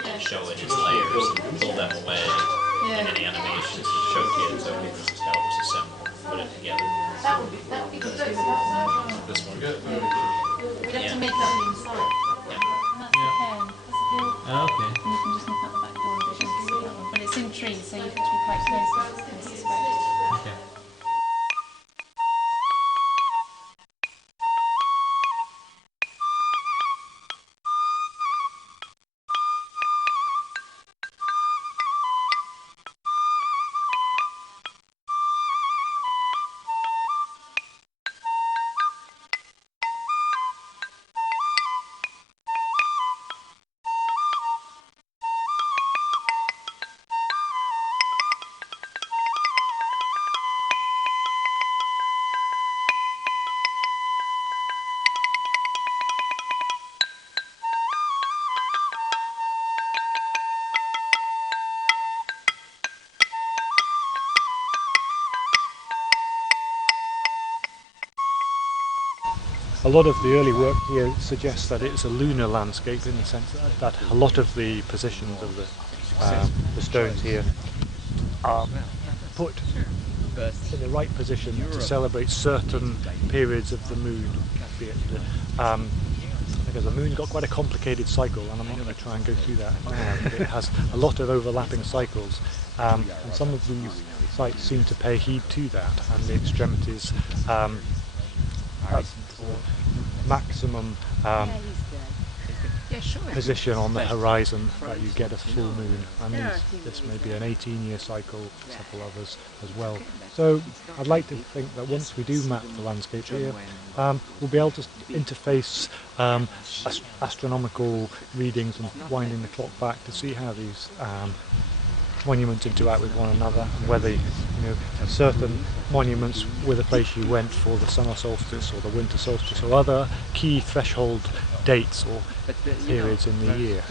if you show it in layers and pull them away in an animation to show kids, okay, this is how it was assembled, put it together. That would be good. This one. We'd have to make that the inside. Yeah. And that's the pen. That's the hill. Oh, okay. And you can just nip out the back door and vision to see that one. But it's in trees, so you have to be quite close, I suspect. Okay. A lot of the early work here suggests that it's a lunar landscape, in the sense that a lot of the positions of the stones here are put in the right position to celebrate certain periods of the moon. Be it because the moon's got quite a complicated cycle, and I'm not going to try and go through that now, but it has a lot of overlapping cycles, and some of these sites seem to pay heed to that, and the extremities maximum position on the horizon that you get a full moon, and this may be an 18-year cycle, several others as well. So I'd like to think that once we do map the landscape here, we'll be able to interface astronomical readings and winding the clock back to see how these monuments interact with one another, and whether certain monuments were the place you went for the summer solstice or the winter solstice or other key threshold dates or periods in the year.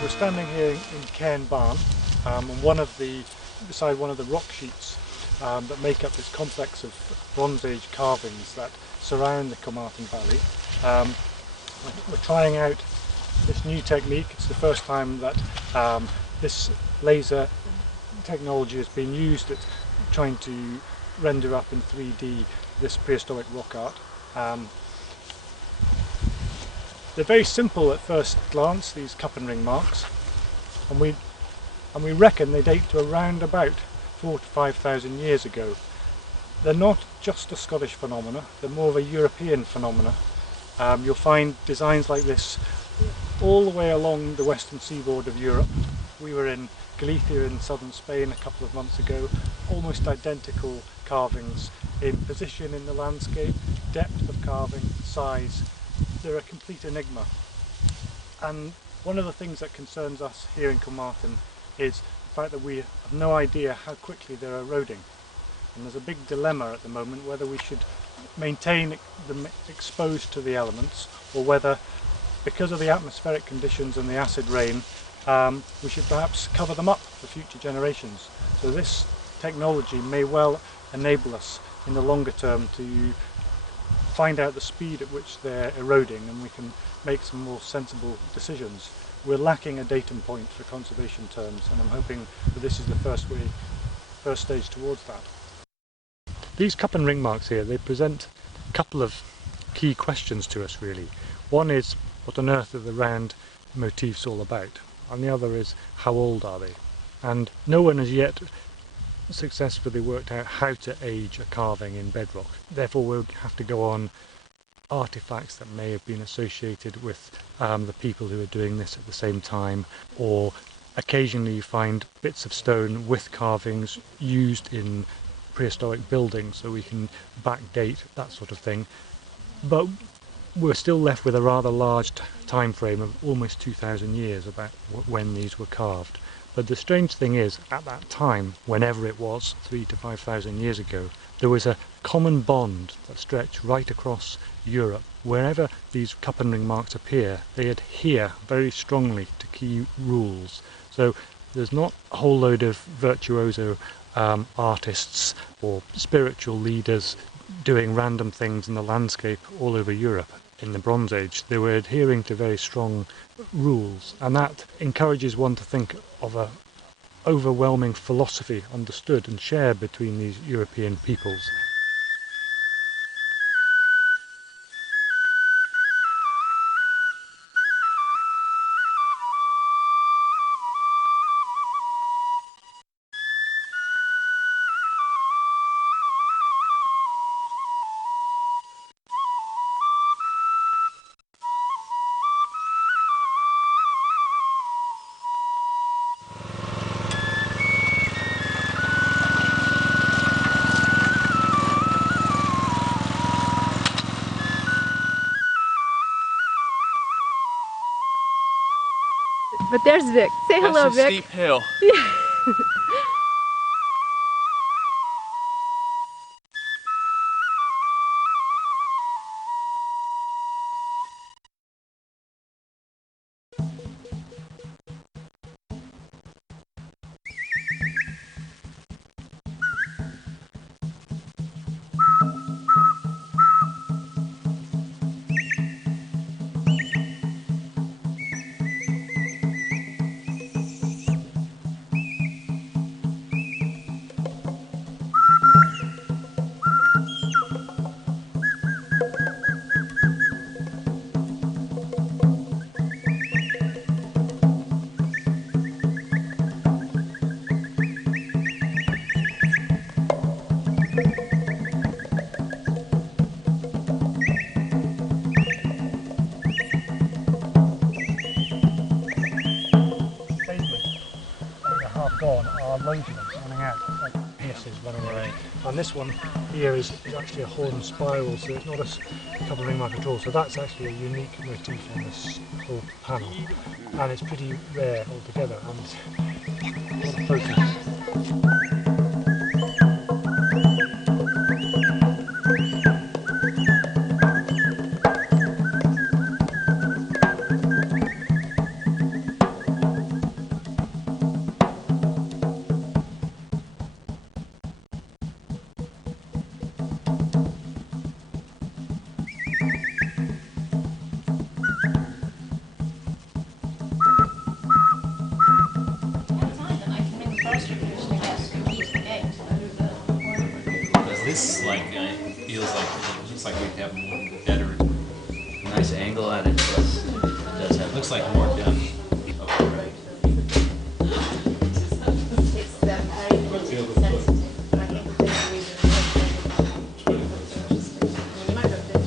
We're standing here in Cairn Barn, and beside one of the rock sheets that make up this complex of Bronze Age carvings that surround the Kilmartin Valley. We're trying out this new technique. It's the first time that this laser technology has been used at trying to render up in 3D this prehistoric rock art. They're very simple at first glance, these cup and ring marks, and we reckon they date to around about 4,000 to 5,000 years ago. They're not just a Scottish phenomena, they're more of a European phenomena. You'll find designs like this all the way along the western seaboard of Europe. We were in Galicia in southern Spain a couple of months ago, almost identical carvings in position in the landscape, depth of carving, size. They're a complete enigma. And one of the things that concerns us here in Kilmartin is the fact that we have no idea how quickly they're eroding. And there's a big dilemma at the moment whether we should maintain them exposed to the elements, or whether, because of the atmospheric conditions and the acid rain, we should perhaps cover them up for future generations. So this technology may well enable us in the longer term to find out the speed at which they're eroding, and we can make some more sensible decisions. We're lacking a datum point for conservation terms, and I'm hoping that this is the first stage towards that. These cup and ring marks here, they present a couple of key questions to us really. One is, what on earth are the round motifs all about? And the other is, how old are they? And no one has yet successfully worked out how to age a carving in bedrock. Therefore we'll have to go on artifacts that may have been associated with the people who are doing this at the same time, or occasionally you find bits of stone with carvings used in prehistoric buildings, so we can backdate that sort of thing. But we're still left with a rather large time frame of almost 2,000 years about when these were carved. But the strange thing is, at that time, whenever it was, 3,000 to 5,000 years ago, there was a common bond that stretched right across Europe. Wherever these cup and ring marks appear, they adhere very strongly to key rules. So there's not a whole load of virtuoso artists or spiritual leaders doing random things in the landscape all over Europe. In the Bronze Age, they were adhering to very strong rules, and that encourages one to think of an overwhelming philosophy understood and shared between these European peoples. But there's Vic. Say hello, That's a Vic. steep hill. Yeah. Gone are loads of them running out, like pierces running away. And this one here is actually a horn spiral, so it's not a cup and ring mark at all. So that's actually a unique motif on this whole panel, and it's pretty rare altogether, and a lot of process. This feels like it looks like we'd have more better. Nice angle at it. Plus, it does have. Looks like more depth. Oh, right. It's very sensitive. And I think the reason you might have been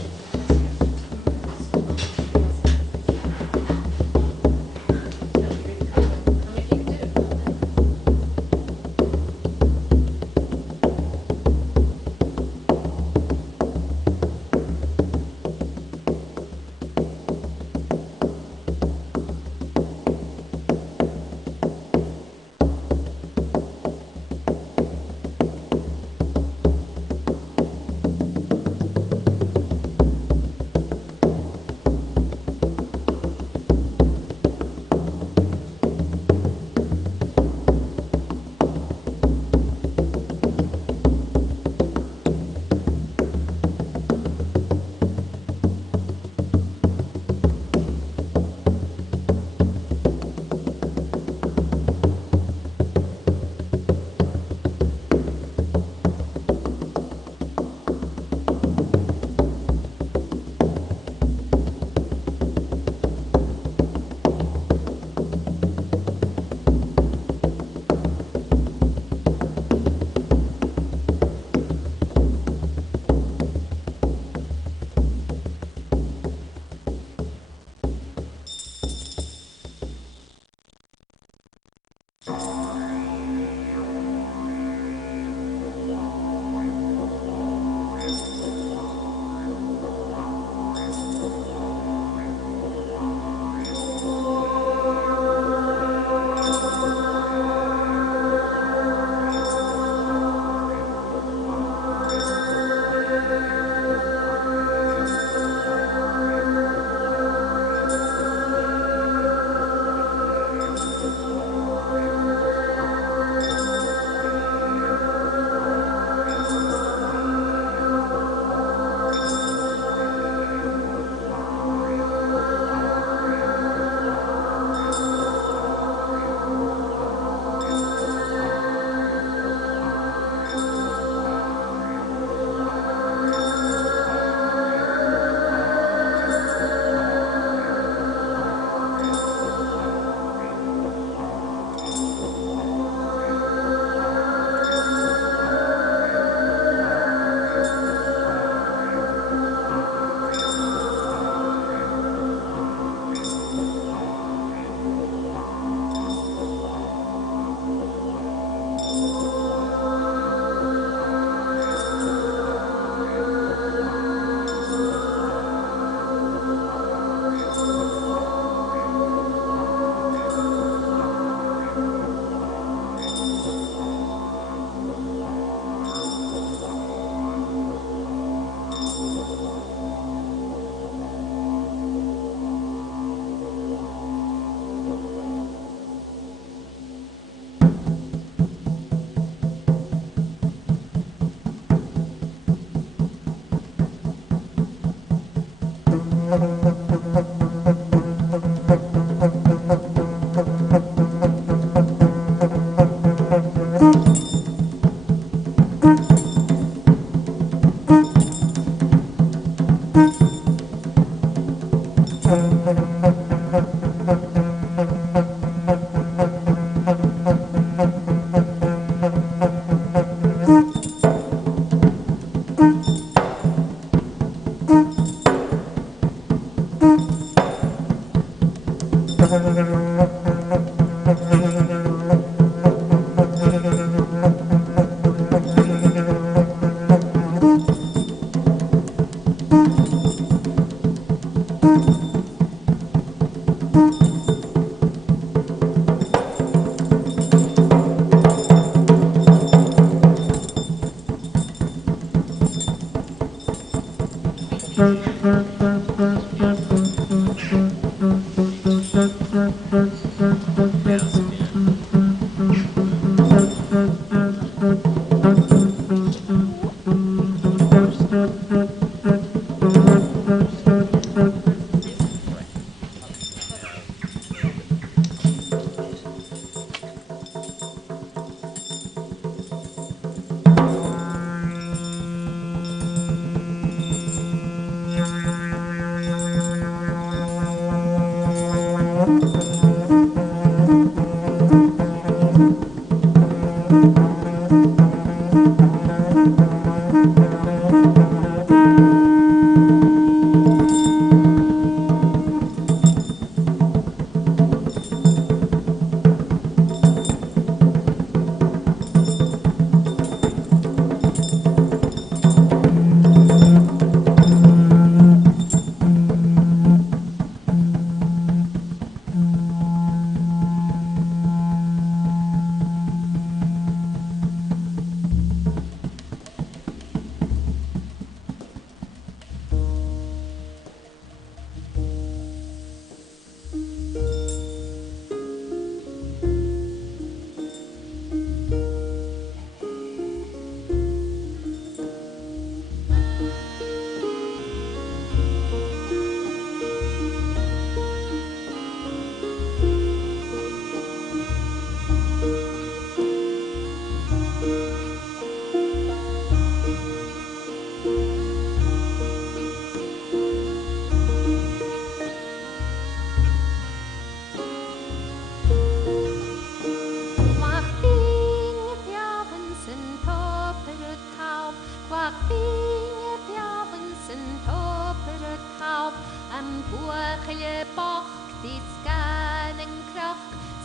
Berkeley bach, die Skalen krach,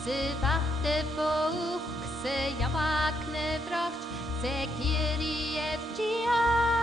se wachte buch, se javagne vracht, se kiri FGI.